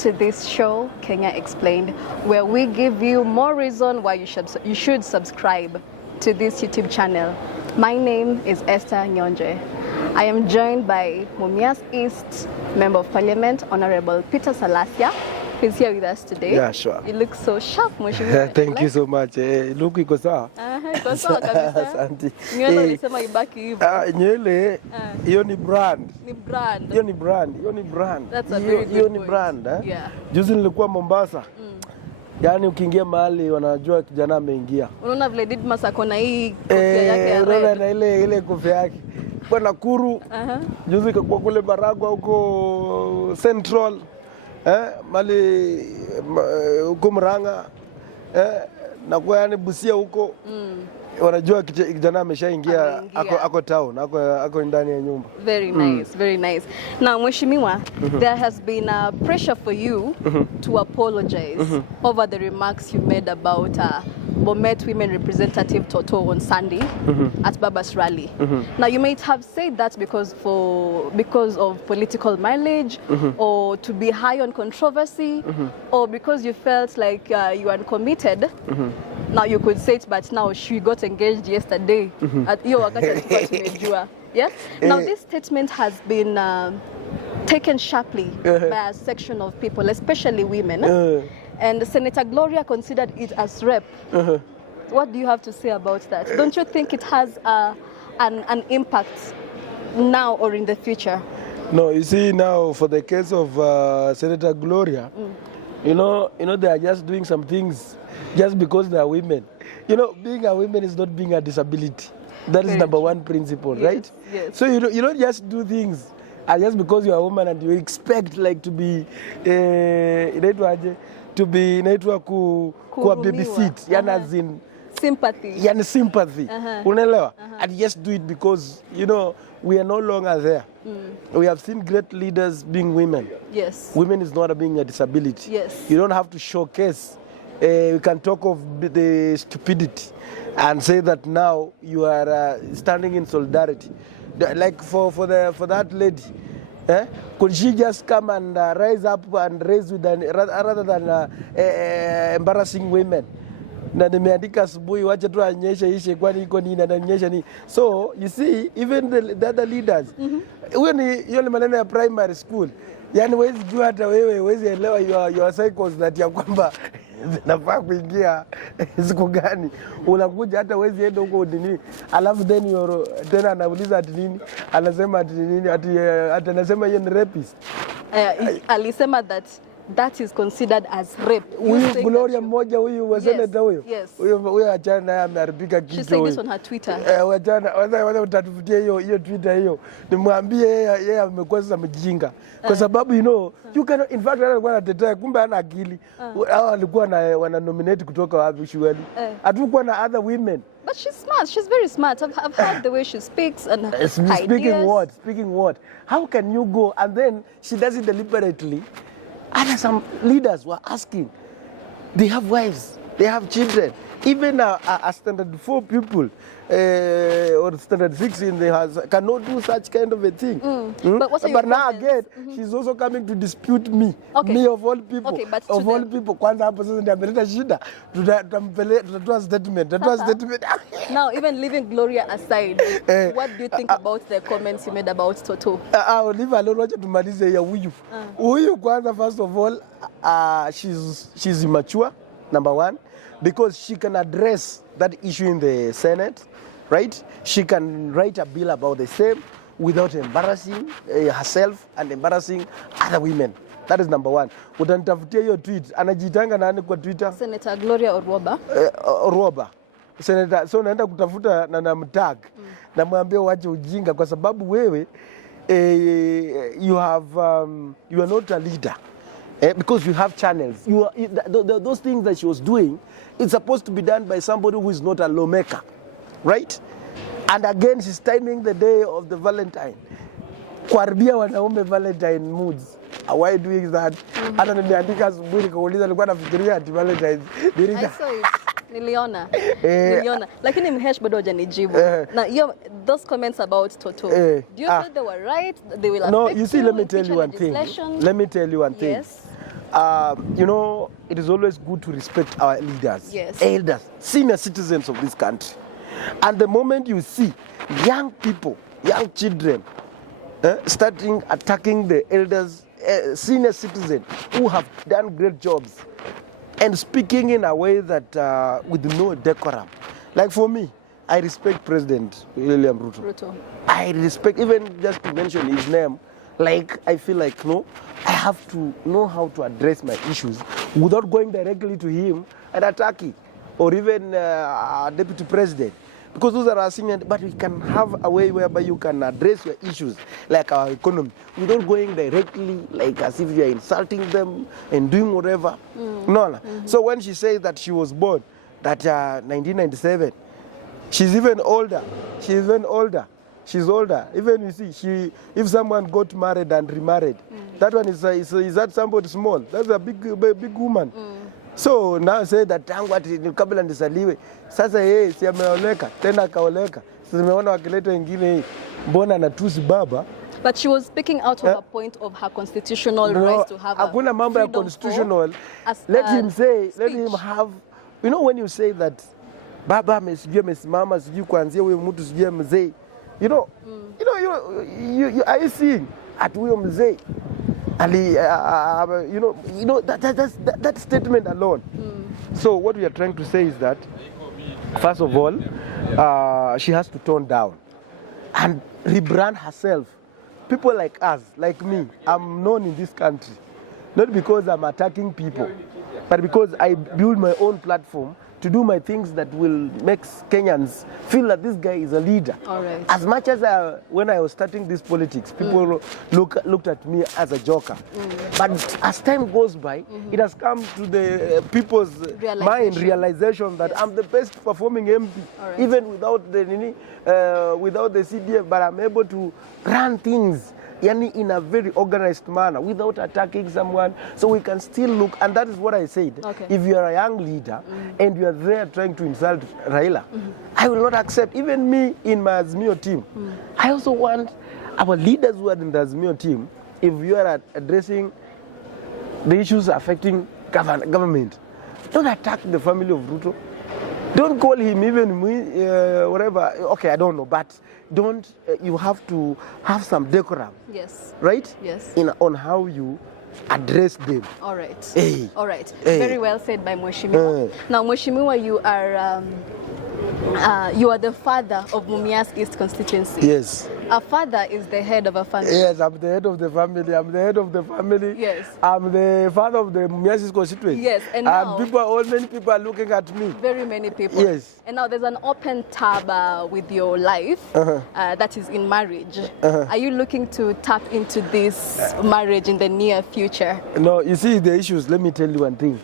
To this show, Kenya Explained, where we give you more reason why you should subscribe to this YouTube channel. My name is Esther Nyonje. I am joined by Mumias East Member of Parliament, Honorable Peter Salasya. He's here with us today. Yeah, sure. You look so sharp, Mheshimiwa. Thank you so much. Look, iko sawa. Iko sawa kabisa. Asante. Nywele ulisema ibaki hivyo. Nywele, hiyo ni brand. Ni brand. Hiyo ni brand. Hiyo ni brand. That's a very good hiyo ni point. brand. Yeah. Juzi nilikuwa Mombasa. Yaani ukiingia mahali wanajua kijana ameingia. Unaona vile Didmas ako na hii kofia yake ya red. Unaona na ile kofia yake. Kwa Nakuru. Juzi kwa kule Baragwa huko Central. Mali huko Murang'a, na kwa yani Busia huko, wanajua kijana ameshaingia ako town, ako ndani ya nyumba. Very nice, very nice. Now, Mheshimiwa, there has been a pressure for you to apologize over the remarks you made about Bomet Women Representative Toto on Sunday at Baba's rally. Now, you might have said that because of political mileage, or to be high on controversy, or because you felt like you were uncommitted. Now you could say it, but now she got engaged yesterday at hiyo wakati alikuwa tumejua. Yes. Now this statement has been taken sharply by a section of people, especially women. And Senator Gloria considered it as rape. What do you have to say about that? Don't you think it has an impact now or in the future? No, you see now for the case of Senator Gloria, you know they are just doing some things just because they are women. You know, being a woman is not being a disability. That is number one principle, right? Yes. So you don't just do things just because you are a woman and you expect like to be kuwa babysit, yani as in sympathy. Yani sympathy. Unaelewa? And just do it because we are no longer there. We have seen great leaders being women. Yes. Women is not being a disability. Yes. You don't have to showcase. We can talk of the stupidity and say that now you are standing in solidarity. Like for that lady, could she just come and rise up and raise with rather than embarrassing women? Na nimeandika asubuhi wacha tu anyeshe ishe kwani iko nini ananyesha ni. So you see even the other leaders, hiyo ni maneno ya primary school. Yani wezi jua hata wewe wezi elewa your cycles that ya kwamba zinafaa kuingia siku gani. Unakuja hata wezi enda huko nini. Alafu tena anauliza ati nini? Anasema ati nini? Ati anasema yeye ni rapist. Alisema that is considered as rape. Huyu Gloria mmoja huyu wa senator huyo. Yes. Huyo achana naye ameharibika kichwa. She said this on her Twitter. Wacha utatufutie hiyo Twitter hiyo. Nimwambie yeye amekuwa sasa mjinga. Kwa sababu you cannot, in fact alikuwa anatetea kumbe hana akili. Hao walikuwa wana nominate kutoka wapi shuleni. Hatukuwa na other women. But she's smart. She's very smart. I've heard the way she speaks and her ideas. Speaking what? How can you go and then she does it deliberately? And some leaders were asking, they have wives, they have children. Even a standard 4 people or standard 6 in the house cannot do such kind of a thing. But now again, she's also coming to dispute me. Okay. Me of all people. Okay, but of all people. Kwanza hapo sasa ndio ameleta shida. Tutatoa statement. Now, even leaving Gloria aside, what do you think about the comments you made about Toto? Leave alone, wacha tumalize ya huyu. Huyu kwanza, first of all, she's immature, number one. Because she can address that issue in the Senate, right? She can write a bill about the same without embarrassing herself and embarrassing other women. That is number one. Utanitafutia hiyo tweet. Anajitanga nani kwa Twitter? Senator Gloria Orwoba. Orwoba. Senator, so naenda kutafuta na namtag. Na mwambie wache ujinga kwa sababu wewe you are not a leader. Because you have channels. Those things that she was doing, it's supposed to be done by somebody who is not a lawmaker, right? And again, she's timing the day of the Valentine. Kuharibia wanaume Valentine moods. Why doing that? Hata nimeandika asubuhi nikauliza alikuwa anafikiria ati Valentine. I saw it. Niliona. Lakini Mhesh bado hajanijibu. Now, those comments about Toto, do you feel they were right? They will affect you see, let me tell you one thing. Let me tell you one thing. Yes. you know, it is always good to respect our leaders, Yes. elders, senior citizens of this country. And the moment you see young people, young children, starting attacking the elders, senior citizens who have done great jobs, and speaking in a way that with no decorum. Like for me, I respect President William Ruto. I respect, even just to mention his name, like I feel like, no, I have to know how to address my issues without going directly to him and attacking, or even Deputy President. Because those are our senior, but we can have a way whereby you can address your issues, like our economy, without going directly, like as if you are insulting them and doing whatever. No. So when she says that she was born, that 1997, she's even older. She's older. Even you see, if someone got married and remarried, that one is that somebody small? That's a big woman. So now say that tangu ati kabla nisaliwe. Sasa yeye si ameoleka, tena kaoleka. Sasa nimeona wakileta wengine hii. Mbona anatusi baba? But she was speaking out of a point of her constitutional rights to have hakuna mambo ya constitutional. Let him have, you know, when you say that baba amesijua amesimama sijui kuanzia huyo mtu sijui mzee. You know, you are you seeing at huyo mzee? You know that statement alone. So what we are trying to say is that, first of all, she has to tone down and rebrand herself. People like us, like me, I'm known in this country, not because I'm attacking people, but because I build my own platform to do my things that will make Kenyans feel that this guy is a leader. All right. As much as when I was starting this politics, people looked at me as a joker. But as time goes by, it has come to the people's mind realization that I'm the best performing MP, even without the CDF, but I'm able to run things in a very organized manner without attacking someone, so we can still look. And that is what I said. If you are a young leader and you are there trying to insult Raila, I will not accept. Even me in my Azimio team, I also want our leaders who are in the Azimio team, if you are addressing the issues affecting government, don't attack the family of Ruto. Don't call him even whatever. Okay, I don't know, but don't. You have to have some decorum. Yes. Right. Yes. On how you address them. All right. Hey. All right. Hey. Very well said by Mheshimiwa. Now, Mheshimiwa, you are the father of Mumias East constituency. Yes. A father is the head of a family. Yes, I'm the head of the family. I'm the head of the family. Yes. I'm the father of the Mumias East constituency. Yes, and now many people are looking at me. Very many people. Yes. And now there's an open tab with your life that is in marriage. Are you looking to tap into this marriage in the near future? No, you see the issues. Let me tell you one thing.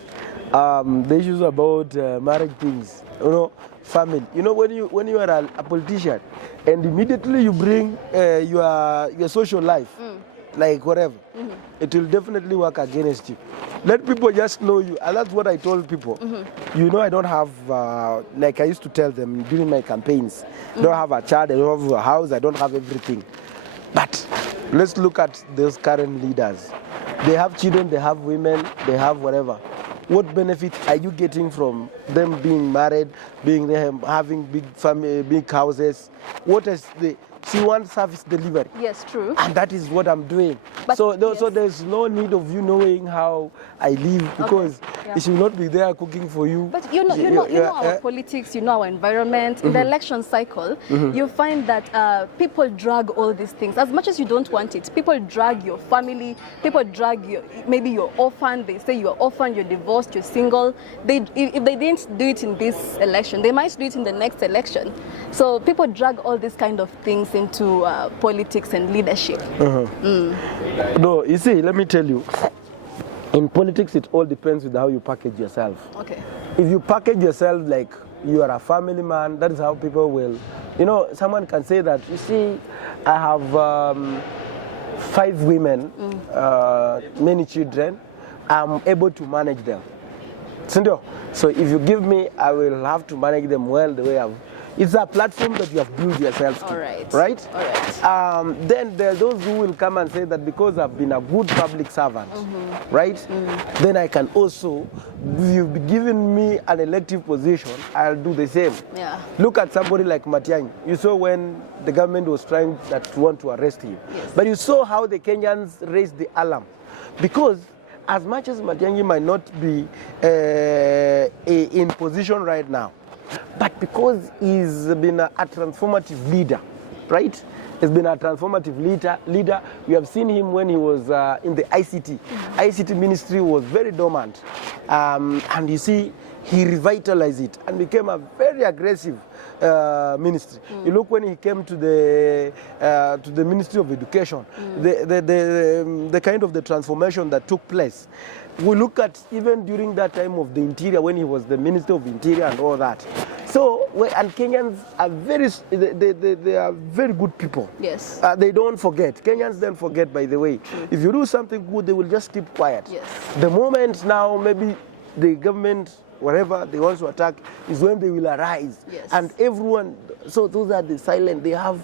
The issues about marriage things. You know, family. You know, when you are a politician, and immediately you bring your social life, like whatever, it will definitely work against you. Let people just know you, and that's what I told people. You know, I don't have, like I used to tell them during my campaigns, I don't have a child, I don't have a house, I don't have everything. But let's look at those current leaders. They have children, they have women, they have whatever. What benefit are you getting from them being married, having big family, big houses? What is she wants service delivery. Yes, true. And that is what I'm doing. But so there's no need of you knowing how I live, because she will not be there cooking for you. But you know our politics, you know our environment. In the election cycle, you find that people drag all these things. As much as you don't want it, people drag your family, people drag maybe you're orphan, they say you're orphan, you're divorced, you're single. If they didn't do it in this election, they might do it in the next election. So people drag all these kind of things into politics and leadership. No, you see, let me tell you, in politics it all depends with how you package yourself. Okay. If you package yourself like you are a family man, that is how people will, you know, someone can say that, you see, I have 5 women, many children, I'm able to manage them. So if you give me, I will have to manage them well the way It's a platform that you have built yourself to, All right. right? All right. Then there are those who will come and say that because I've been a good public servant, right? Then I can also, if you've given me an elective position, I'll do the same. Yeah. Look at somebody like Matiangi. You saw when the government was trying to want to arrest him. Yes. But you saw how the Kenyans raised the alarm. Because as much as Matiangi might not be in position right now, but because he's been a transformative leader, right? He's been a transformative leader. We have seen him when he was in the ICT. ICT ministry was very dormant. And you see, he revitalized it and became a very aggressive ministry. You look when he came to the Ministry of Education, the kind of the transformation that took place. We look at even during that time of the Interior, when he was the Minister of Interior and all that. So, and Kenyans are they are very good people. Yes. They don't forget. Kenyans don't forget, by the way. If you do something good, they will just keep quiet. Yes. The moment now, maybe the government, whatever they want to attack, is when they will arise. Yes. And everyone, so those are the silent, they have,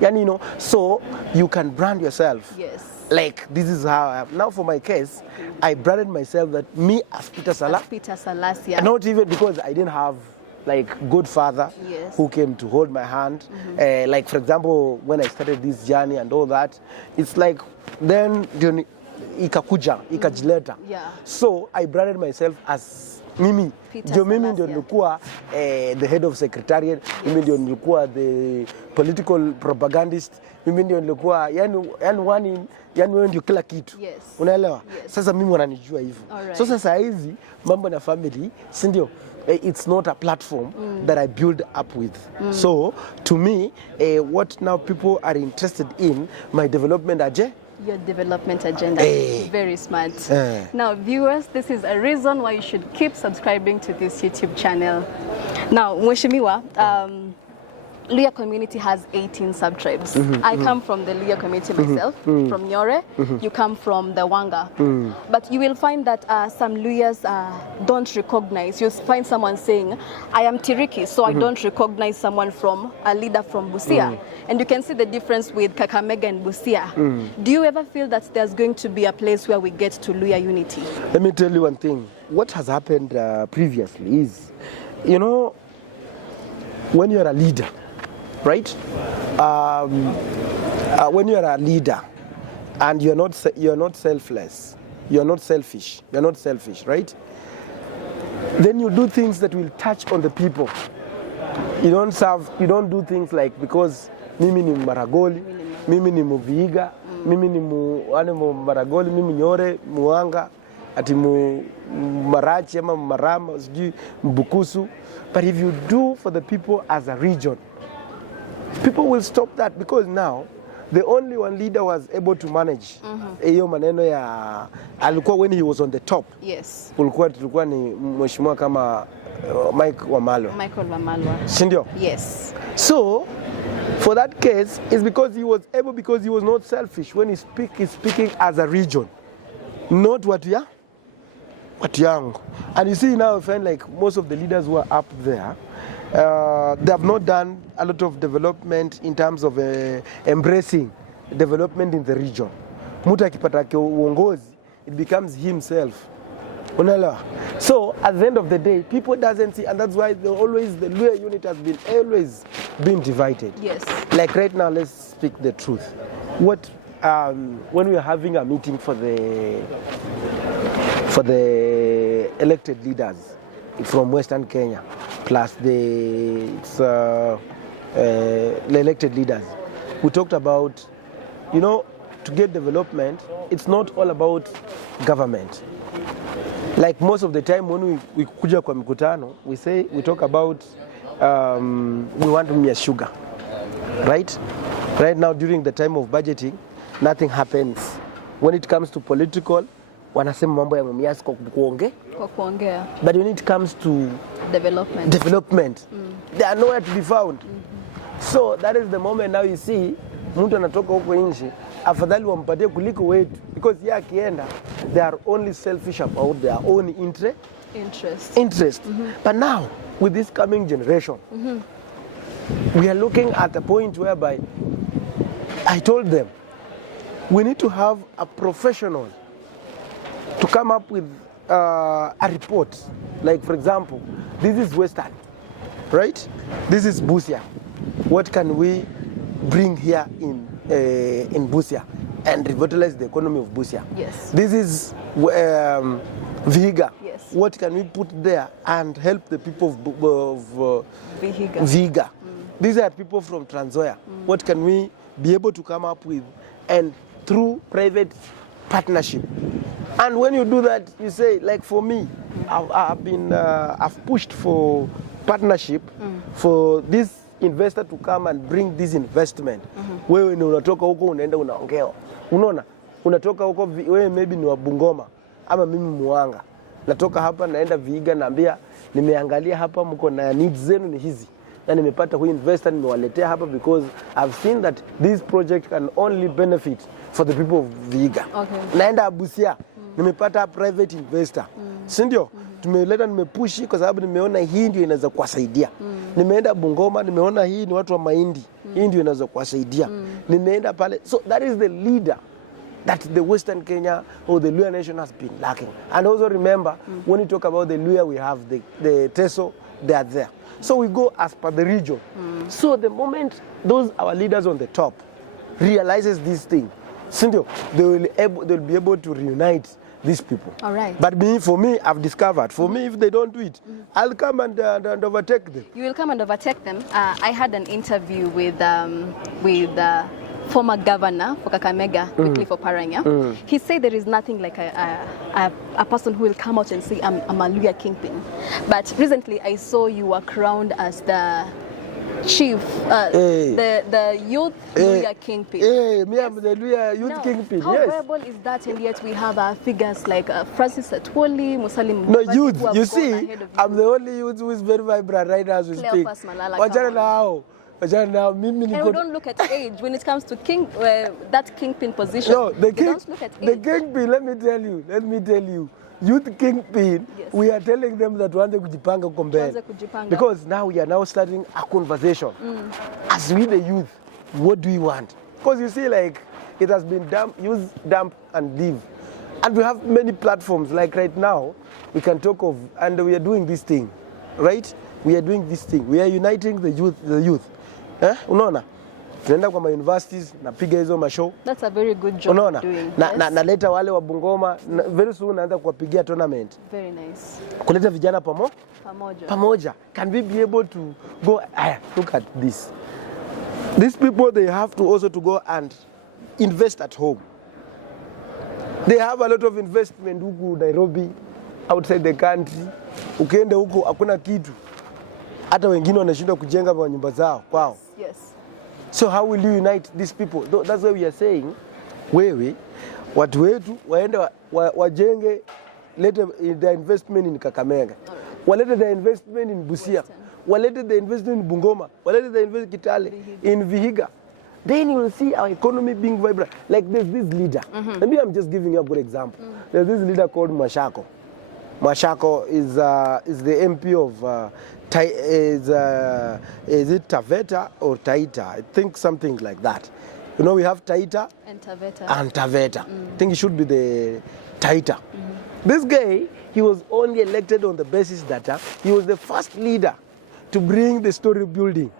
you know, so you can brand yourself. Yes. Like, this is how I am. Now for my case, I branded myself that me as Peter Salasya. Not even because I didn't have like good father Yes. who came to hold my hand. Like for example, when I started this journey and all that, it's like then ikakuja, ikajileta. Yeah. So I branded myself as Mimi. Peter Mimi Salasya. ndio nilikuwa the head of secretariat. Mimi ndio nilikuwa the political propagandist. Mimi ndio nilikuwa yani wewe ndio kila kitu. Yes. Unaelewa? Yes. Sasa mimi wananijua hivyo. Alright. So sasa hizi mambo na family, si ndio? It's not a platform that I build up with. So to me, what now people are interested in, my development agenda. Your development agenda. Very smart. Now, viewers, this is a reason why you should keep subscribing to this YouTube channel. Now, Mheshimiwa, Luhya community has 18 sub-tribes. I come from the Luhya community myself, from Nyore. You come from the Wanga. But you will find that some Luhyas don't recognize. You'll find someone saying, I am Tiriki, so I don't recognize someone from a leader from Busia. And you can see the difference with Kakamega and Busia. Do you ever feel that there's going to be a place where we get to Luhya unity? Let me tell you one thing. What has happened previously is, you know, when you're a leader, right? When you're a leader and you're not selfless, you're not selfish, right? Then you do things that will touch on the people. You don't do things like because mimi ni Maragoli, mimi ni Muviga, mimi ni Maragoli, mimi Nyore, Muanga, ati Marachi ama Marama, sijui Mbukusu. But if you do for the people as a region, people will stop that because now the only one leader was able to manage hiyo maneno ya alikuwa when he was on the top. Yes. Tulikuwa ni mheshimiwa kama Michael Wamalwa. Sindio? Yes. So for that case, it's because he was able, because he was not selfish. When he's speaking as a region, not what young. And you see now, I find like most of the leaders who are up there, they have not done a lot of development in terms of embracing development in the region. Muta akipata uongozi, it becomes himself. Unaelewa? So at the end of the day, people doesn't see, and that's why the Luhya unit has been always been divided. Yes. Like right now, let's speak the truth. What when we are having a meeting for the elected leaders from Western Kenya, plus the elected leaders, we talked about, you know, to get development, it's not all about government. Like most of the time when we kuja kwa mikutano, we talk about we want Mumias sugar, right? Right now during the time of budgeting, nothing happens. When it comes to political, wanasema mambo ya Mumias kwa kuongea. But when it comes to development, they are nowhere to be found. So that is the moment now you see mtu anatoka huko nje, afadhali wampatie kuliko wetu, because yeye akienda they are only selfish about their own interest. But now with this coming generation, we are looking at a point whereby I told them we need to have a professional to come up with a report. Like, for example, this is Western, right? This is Busia. What can we bring here in Busia and revitalize the economy of Busia? Yes. This is Vihiga. Yes. What can we put there and help the people of Vihiga? These are people from Trans Nzoia. What can we be able to come up with, and through private partnership? And when you do that, you say, like for me, I've pushed for partnership for this investor to come and bring this investment. Wewe ni unatoka huko unaenda unaongea. Unaona? Unatoka huko wewe maybe ni wa Bungoma ama mimi Muanga. Natoka hapa naenda Vihiga naambia nimeangalia hapa mko na needs zenu ni hizi. Na nimepata huyu investor nimewaletea hapa because I've seen that this project can only benefit for the people of Vihiga. Okay. Naenda Busia nimepata private investor. Si ndio? Tumeleta nimepushi kwa sababu nimeona hii ndio inaweza kuwasaidia. Nimeenda Bungoma nimeona hii ni watu wa mahindi. Hii ndio inaweza kuwasaidia. Nimeenda pale. So that is the leader that the Western Kenya or the Luhya nation has been lacking. And also remember, when you talk about the Luhya, we have the Teso, they are there. So we go as per the region. So the moment those our leaders on the top realizes this thing, Sindio, they'll be able to reunite these people. All right. But for me, I've discovered, for me, if they don't do it, I'll come and overtake them. You will come and overtake them. I had an interview with former governor for Kakamega, quickly for Paranya. He said there is nothing like a person who will come out and say, I'm a Luhya kingpin. But recently I saw you were crowned as the chief, the youth Luhya kingpin. Me, I'm the Luhya youth kingpin, how yes. viable is that, and yet we have figures like Francis Atwoli, Musalim No, Mudavadi, youth, who you have gone see, ahead of I'm the only youth who is very vibrant right now as we speak. Wachana now. And we don't look at age when it comes to that kingpin position. No, don't look at age. The kingpin, let me tell you, youth kingpin, yes. We are telling them that tuanze kujipanga huko mbele. Because now we are now starting a conversation. As we the youth, what do we want? Because you see, like, it has been use, dump, and leave. And we have many platforms, like right now, we can talk of, and we are doing this thing, right? We are doing this thing. We are uniting the youth. Unaona? Tunaenda kwa universities napiga hizo mashow. That's a very good job. Unaona? Doing. Naleta wale wa Bungoma, very soon naanza kuwapigia tournament. Very nice. Kuleta vijana pamoja. Can we be able to go, look at this. These people, they have to also to go and invest at home. They have a lot of investment huku Nairobi, outside the country. Ukienda huko hakuna kitu. Hata wengine wanashindwa kujenga kwa nyumba zao kwao. Yes. So how will you unite these people? That's why we are saying, wewe watu wetu waende wajenge, lete the investment in Kakamega. Walete the investment in Busia. Walete the investment in Bungoma. Walete the investment in Kitale, in Vihiga. Then you will see our economy being vibrant. Like there's this leader. Maybe I'm just giving you a good example. There's this leader called Mashako. Mashako is the MP of is it Taveta or Taita? I think something like that. You know, we have Taita and Taveta. I think it should be the Taita. This guy, he was only elected on the basis that he was the first leader to bring the story building.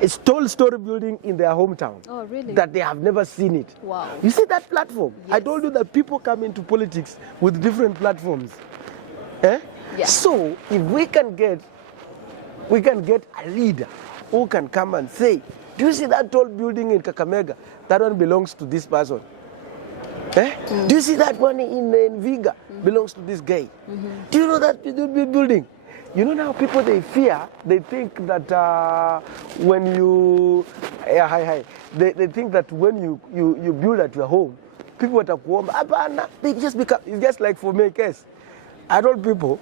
It's tall story building in their hometown. Oh, really? That they have never seen it. Wow. You see that platform? Yes. I told you that people come into politics with different platforms. Yeah. So if we can get a leader who can come and say, do you see that tall building in Kakamega? That one belongs to this person. Do you see that one in Viga? Belongs to this guy. Do you know that building? You know now people, they fear, they think that when you, they think that when you build at your home, people watakuomba, they just become, it's just like for me case. I told people,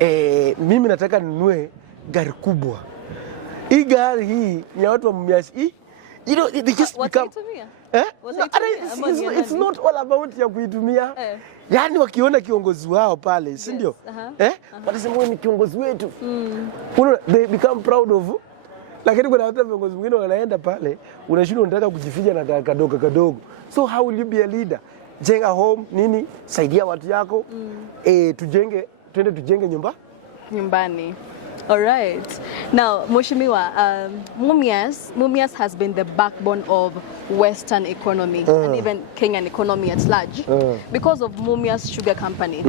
mimi nataka ninunue gari kubwa. Hii gari hii ni watu wa Mumias. You know, they just become. It's not all about ya kuitumia. Yani wakiona kiongozi wao pale, si ndio? Watasema wewe ni kiongozi wetu. They become proud of Lakini kuna watu viongozi wengine wanaenda pale, unashindwa unataka kujificha na kadogo. So how will you be a leader? Jenga home, nini, saidia watu yako, twende tujenge nyumbani. All right. Now, Mheshimiwa, Mumias has been the backbone of Western economy and even Kenyan economy at large because of Mumias Sugar Company.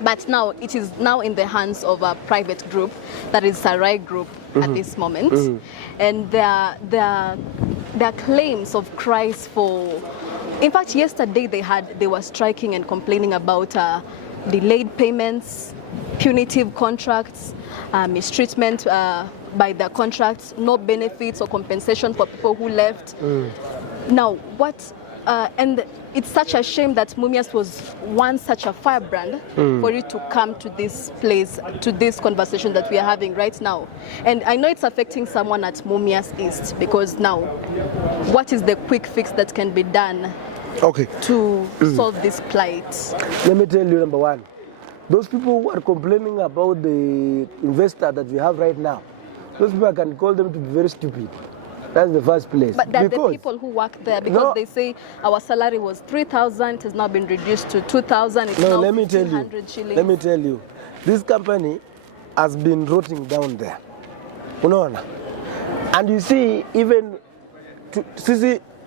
But now it is now in the hands of a private group, that is Sarai Group at this moment. And there are claims of cries for... In fact, yesterday they were striking and complaining about delayed payments, punitive contracts, mistreatment by the contracts, no benefits or compensation for people who left. Now, and it's such a shame that Mumias was once such a firebrand for it to come to this place, to this conversation that we are having right now. And I know it's affecting someone at Mumias East, because now, what is the quick fix that can be done to solve this plight? Let me tell you, number one, those people who are complaining about the investor that we have right now, those people, I can call them to be very stupid. That's the first place. But they're the people who work there, because they say our salary was 3,000, it has now been reduced to 2,000, it's now 1,500 shillings. Let me tell you, this company has been rotting down there. Unaona? And you see, even,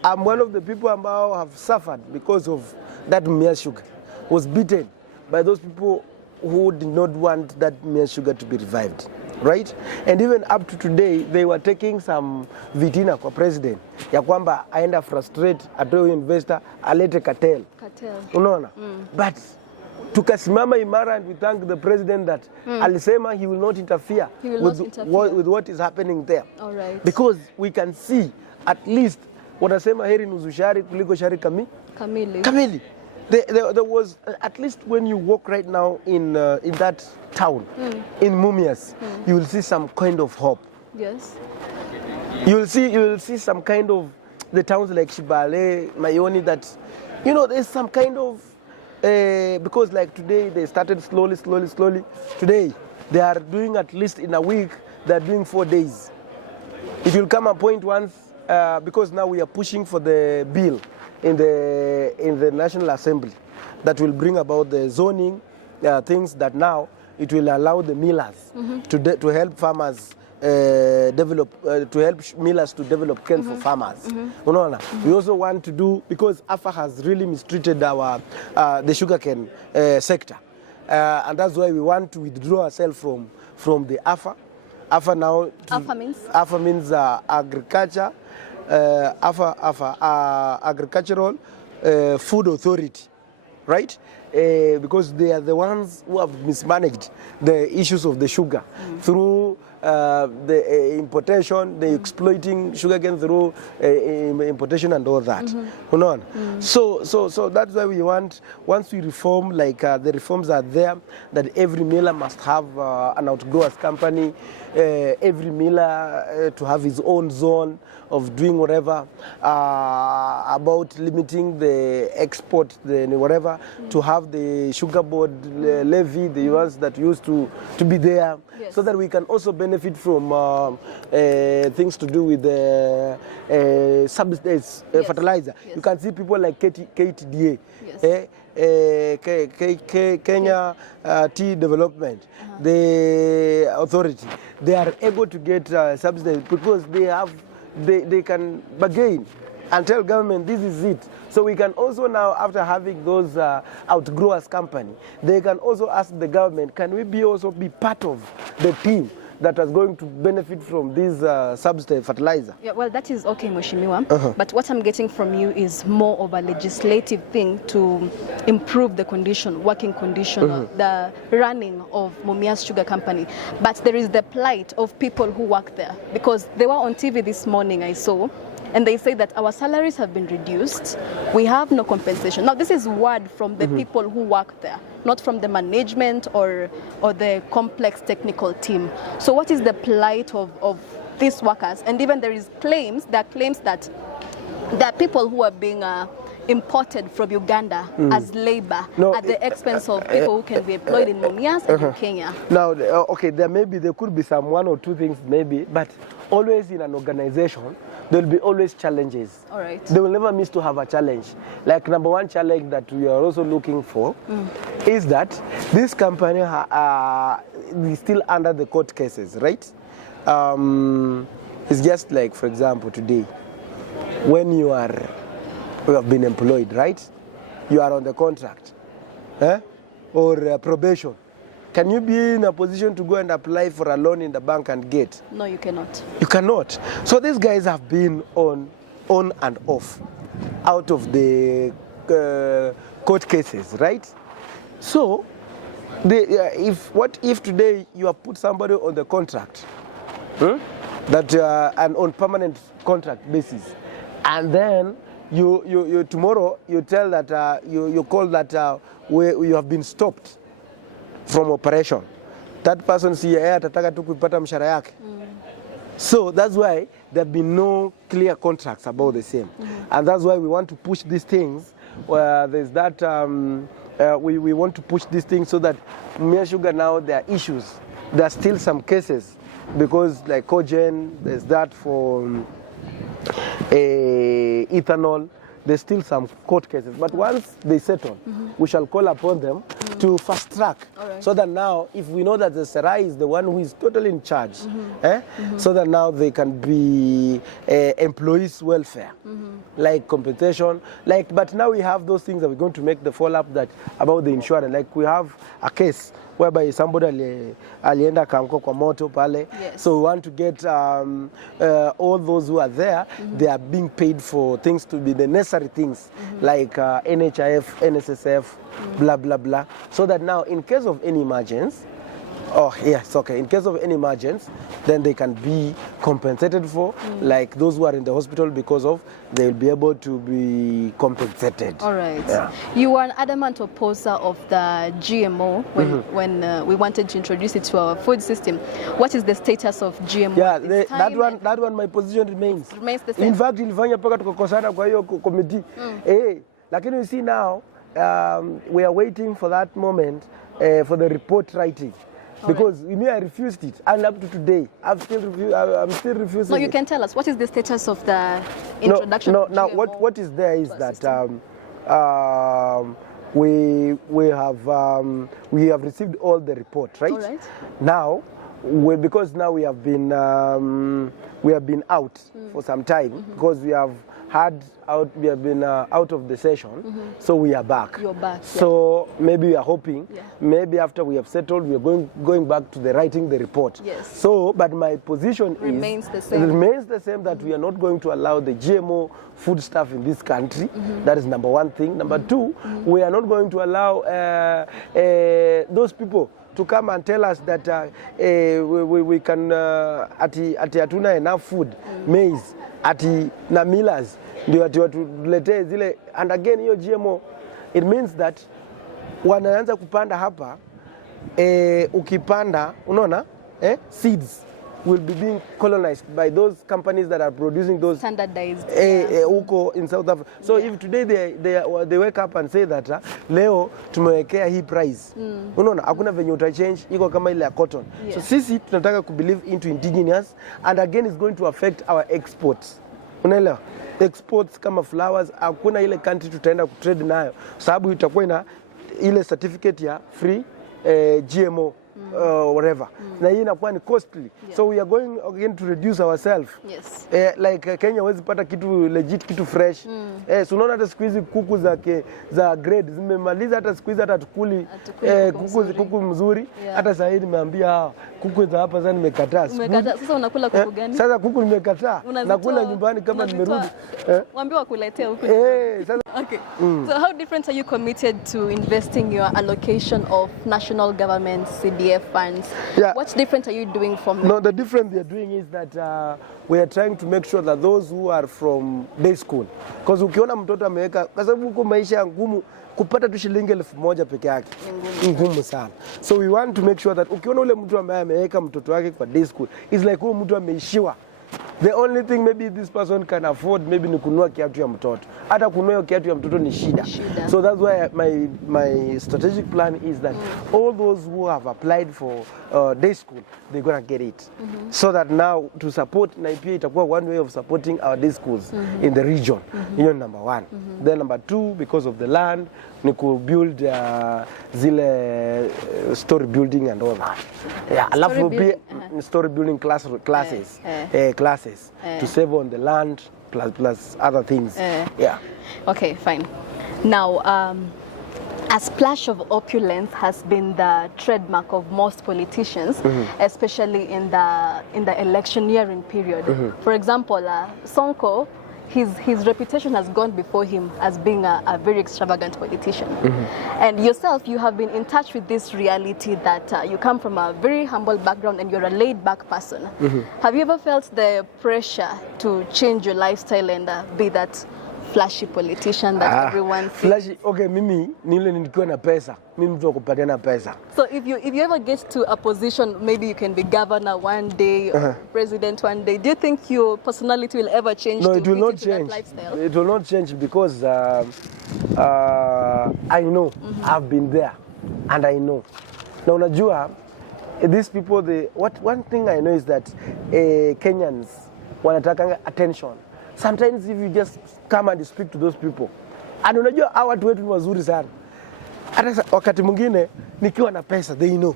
I'm one of the people who have suffered because of that Mumias sugar. Was beaten by those people who did not want that Mumias sugar to be revived, right? And even up to today, they were taking some vitina kwa president ya kwamba aenda frustrate atoe investor alete cartel. Unaona? But tukasimama imara, and we thank the president that alisema he will not interfere with what is happening there. All right. Because we can see at least wanasema heri nusu shari kuliko shari kamili. There was, at least when you walk right now in that town, in Mumias, you will see some kind of hope. Yes. You will see some kind of, the towns like Shibale, Mayoni, that, you know, there's some kind of, because like today they started slowly. Today they are doing, at least in a week, they are doing 4 days. It will come a point once, because now we are pushing for the bill in the National Assembly that will bring about the zoning things, that now it will allow the millers to help farmers to help millers to develop cane for farmers. We also want to do, because AFA has really mistreated our the sugarcane sector, and that's why we want to withdraw ourselves from the AFA. AFA now. AFA means agriculture. Agricultural Food Authority, right? Because they are the ones who have mismanaged the issues of the sugar through the importation, the exploiting sugarcane through importation and all that. So that's why we want, once we reform, like the reforms are there, that every miller must have an outgrowers company, every miller to have his own zone of doing whatever, about limiting the export, the whatever, to have the sugar board levy, the ones that used to be there, so that we can also benefit from things to do with the substance fertilizer. You can see people like KTDA, Kenya Tea Development, the authority. They are able to get subsidies because they can bargain and tell government this is it. So we can also now, after having those outgrowers company, they can also ask the government, can we also be part of the team that is going to benefit from this substance fertilizer? Yeah, well, that is okay, Mheshimiwa. But what I'm getting from you is more of a legislative thing to improve the condition, working condition, the running of Mumias Sugar Company. But there is the plight of people who work there, because they were on TV this morning, I saw, and they say that our salaries have been reduced. We have no compensation. Now, this is word from the people who work there, not from the management or the complex technical team. So what is the plight of these workers? And even there are claims that there are people who are being imported from Uganda as labor at the expense of people who can be employed in Mumias and in Kenya. Now, okay, there could be some one or two things maybe, but always in an organization, there will be always challenges. All right. They will never miss to have a challenge. Like number one challenge that we are also looking for is that this company is still under the court cases, right? It's just like, for example, today, when you have been employed, right? You are on the contract, or probation. Can you be in a position to go and apply for a loan in the bank and get? No, you cannot. You cannot. So these guys have been on and off, out of the court cases, right? So, if today you have put somebody on the contract, that and on permanent contract basis, and then you tomorrow you tell that you call that you have been stopped from operation. That person atataka tu kupata mshahara yake. So that's why there have been no clear contracts about the same. And that's why we want to push these things where there's that we want to push these things so that Mumia Sugar now there are issues. There are still some cases because like cogen, there's that for ethanol. There's still some court cases, but once they settle, we shall call upon them to fast track, so that now, if we know that the Serai is the one who is totally in charge, so that now they can be employees' welfare, like compensation, but now we have those things that we're going to make the follow-up that about the insurance. Like we have a case whereby somebody alienda kamko kwa moto pale. So we want to get all those who are there, they are being paid for things to be the necessary things, like NHIF, NSSF, blah, blah, blah. So that now in case of any emergency, in case of any emergency, then they can be compensated for, like those who are in the hospital because of, they'll be able to be compensated. All right. Yeah. You were an adamant opposer of the GMO when we wanted to introduce it to our food system. What is the status of GMO? Yeah, that one my position remains. Remains the same. In fact, ilifanya paka tukakosana kwa hiyo committee. Lakini you see now, we are waiting for that moment for the report writing. Because I refused it, and up to today, I'm still refusing. No, you can tell us what is the status of the introduction. No, now what is there is that we have received all the report, right? All right. Now, because now we have been out for some time because we have been out of the session, so we are back. You're back. So maybe we are hoping, maybe after we have settled, we are going back to writing the report. Yes. So, but my position remains the same that we are not going to allow the GMO food stuff in this country. That is number one thing. Number two, we are not going to allow those people to come and tell us that we can hatuna enough food, maize, na millers ndio watuletee zile. And again hiyo GMO, it means that wanaanza kupanda hapa, ukipanda unaona seeds will be being colonized by those companies that are producing those standardized huko in South Africa. So if today they wake up and say that leo tumewekea hii price, unaona hakuna venye utachange, iko kama ile ya cotton. So sisi tunataka ku believe into indigenous, and again it's going to affect our exports. Unaelewa? Exports kama flowers, hakuna ile country tutaenda ku trade nayo sababu itakuwa ina ile certificate ya free GMO whatever. Na hii inakuwa ni costly. So we are going again to reduce ourselves. Yes. Like Kenya wezi pata kitu legit, kitu fresh. So unaona hata siku hizi kuku za grade zimemaliza, hata siku hizi hata tukuli kuku mzuri. Hata sasa hivi nimeambia kuku za hapa sasa nimekataa. Sasa unakula kuku gani? Sasa kuku nimekataa. Nakula nyumbani kama nimerudi. Waambie wakuletea huko. Sasa okay. So how different are you committed to investing your allocation of national government CDF funds? What's different are you doing from No, the difference we are doing is that we are trying to make sure that those who are from day school, because ukiona mtoto ameweka, kwa sababu huko maisha ngumu, kupata tu shilingi 1,000 peke yake ngumu sana. So we want to make sure that ukiona ule mtu ambaye ameweka mtoto wake kwa day school, is like huyo mtu ameishiwa. The only thing maybe this person can afford maybe ni kununua kiatu ya mtoto. Hata kununua kiatu ya mtoto ni shida. So that's why my strategic plan is that all those who have applied for day school, they're going to get it. So that now to support Naipia itakuwa one way of supporting our day schools in the region. Hiyo number one. Then number two, because of the land, ni ku build zile story building and all that. Yeah, alafu pia story building classes to save on the land plus other things. Yeah. Okay, fine. Now, a splash of opulence has been the trademark of most politicians, especially in the electioneering period. For example, Sonko, his reputation has gone before him as being a very extravagant politician. And yourself, you have been in touch with this reality that you come from a very humble background and you're a laid-back person. Have you ever felt the pressure to change your lifestyle and be that flashy politician that everyone sees? Flashy, okay, mimi nile nikiwa na pesa. Mimi mtu kupatiana pesa. So if you ever get to a position, maybe you can be governor one day or president one day, do you think your personality will ever change? No, to it will not fit change. That lifestyle? It will not change because I know I've been there and I know. Now unajua these people, one thing I know is that Kenyans wanataka attention. Sometimes if you just come and speak to those people, and unajua hawa watu wetu ni wazuri sana. Hata wakati mwingine nikiwa na pesa, they know.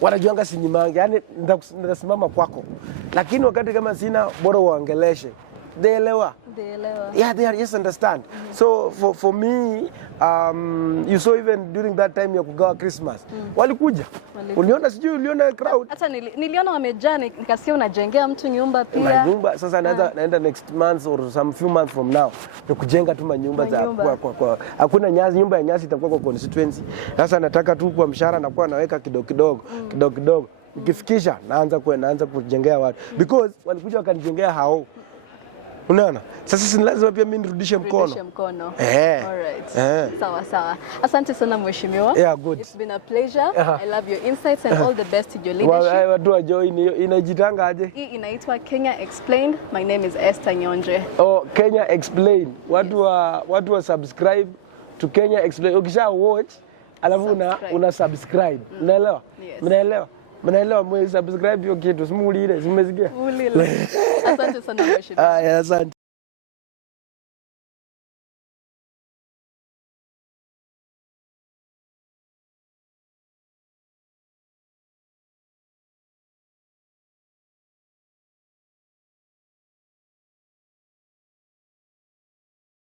Wanajuanga sinimange, yani ndasimama kwako. Lakini wakati kama sina, bora waongeleshe. They elewa. Yeah, they just understand. So for me, you saw even during that time ya kugawa Christmas, walikuja. Uliona crowd. Hata niliona wamejaa, nikasikia unajengea mtu nyumba pia. Nyumba sasa naenda next month or some few months from now ni kujenga tu manyumba za kwa hakuna nyasi, nyumba ya nyasi itakuwa kwa constituency. Sasa nataka tu kwa mshahara na kwa naweka kidogo. Nikifikisha naanza kujengea watu because walikuja wakanijengea hao. Unaona? Sasa si lazima pia mimi nirudishe mkono. Alright. Sawa. Asante sana mheshimiwa. Yeah, good. It's been a pleasure. I love your insights and all the best in your leadership. Watu wa join inajitanga aje? Hii inaitwa Kenya Explained. My name is Esther Nyonje. Oh, Kenya Explained. Watu wa subscribe to Kenya Explained. Ukisha watch alafu una subscribe. Unaelewa? Yes. Mnaelewa mwe subscribe hiyo kitu. Simulile, simesikia? Asante sana mheshimiwa. Asante.